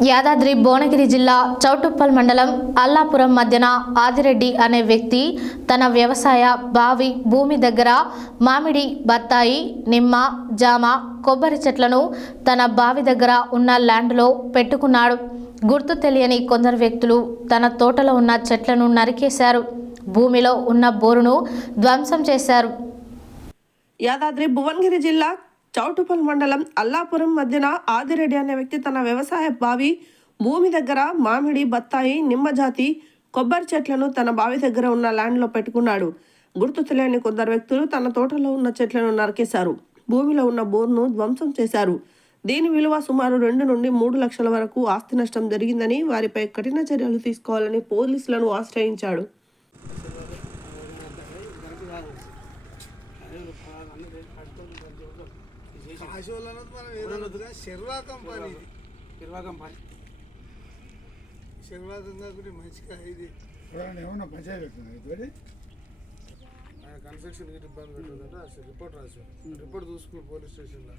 యాదాద్రి భువనగిరి జిల్లా చౌటుప్పల్ మండలం అల్లాపురం మధ్యన ఆదిరెడ్డి అనే వ్యక్తి తన వ్యవసాయ బావి భూమి దగ్గర మామిడి బత్తాయి నిమ్మ జామ కొబ్బరి చెట్లను తన బావి దగ్గర ఉన్న ల్యాండ్లో పెట్టుకున్నాడు. గుర్తు తెలియని కొందరు వ్యక్తులు తన తోటలో ఉన్న చెట్లను నరికేశారు. భూమిలో ఉన్న బోరును ధ్వంసం చేశారు. యాదాద్రి భువనగిరి జిల్లా చౌటుపల్ మండలం అల్లాపురం మధ్యన ఆదిరెడ్డి అనే వ్యక్తి తన వ్యవసాయ బావి భూమి దగ్గర మామిడి బత్తాయి నిమ్మజాతి కొబ్బరి చెట్లను తన బావి దగ్గర ఉన్న ల్యాండ్లో పెట్టుకున్నాడు. గుర్తు తెలియని కొందరు వ్యక్తులు తన తోటలో ఉన్న చెట్లను నరికేశారు. భూమిలో ఉన్న బోర్ను ధ్వంసం చేశారు. దీని విలువ సుమారు రెండు నుండి మూడు లక్షల వరకు ఆస్తి నష్టం జరిగిందని వారిపై కఠిన చర్యలు తీసుకోవాలని పోలీసులను ఆశ్రయించాడు. మనం ఏదన్నదిగా శర్వాకం పని ఇది. నిర్వాహకం పని. శర్వాకం కాకుండా మంచిగా ఇది. ఏమన్నా పంచాయతీ ఇటువంటి ఆయన కన్స్ట్రక్షన్ గిట్ట ఇబ్బంది పెట్టదంటే అసలు రిపోర్ట్ రాశారు. రిపోర్ట్ చూసుకుని పోలీస్ స్టేషన్లో.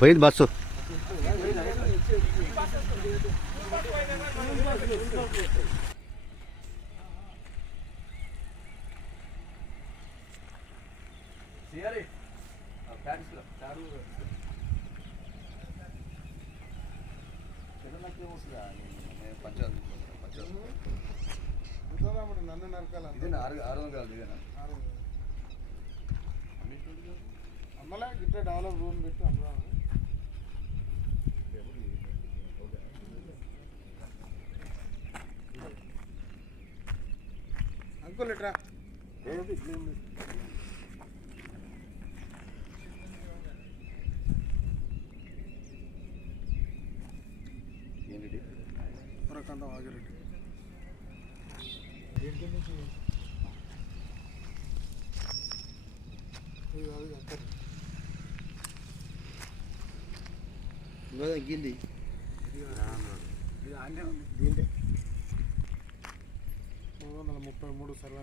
పోయింది బస్సు. ముసలాముడు నన్ను నరకాలి అమ్మలా గిట్ట డెవలప్ రూమ్ పెట్టి అమ్మలా. అంకుల్ ఇట్రా. పురకాంతం ఆగిరెడ్డి. ఇది తగ్గింది మూడు వందల ముప్పై మూడు సర్వే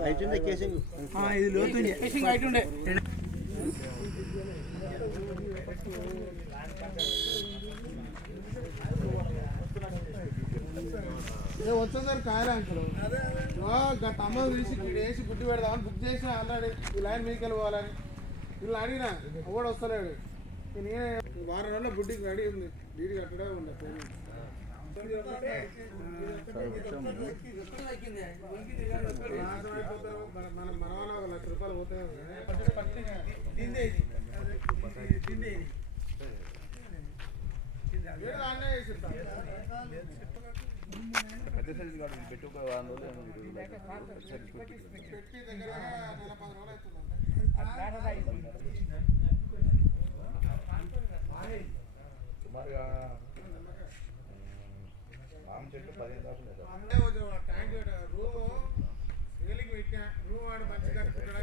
వచ్చిందని వచ్చేసరికి కాయలే అంటారు గత అమ్మ తీసి వేసి గుడ్డి పెడదామని బుక్ చేసిన అన్నాడు ఈ లైన్ మీకు వెళ్ళిపోవాలని వీళ్ళు అడిగినా కూడా వస్తలేడు నేనే వారం రోజుల్లో బుడ్డికి రెడీ ఉంది డీడీ కట్టడే ఉంది పేమెంట్ నాశనం అయిపోతారు. మన- మన మన వాళ్ళ ఒక లక్ష రూపాయలు పోతాయి వీడు దాన్నే వేసిస్తాడు. పెట్టి దగ్గర నెల పది రోజులు అవుతుందంట అంటే కొంచెం ట్యాంక్ రూమ్ సీలింగ్ పెట్టినా రూమ్ వాడు మంచిగా కట్టుకుంటాడా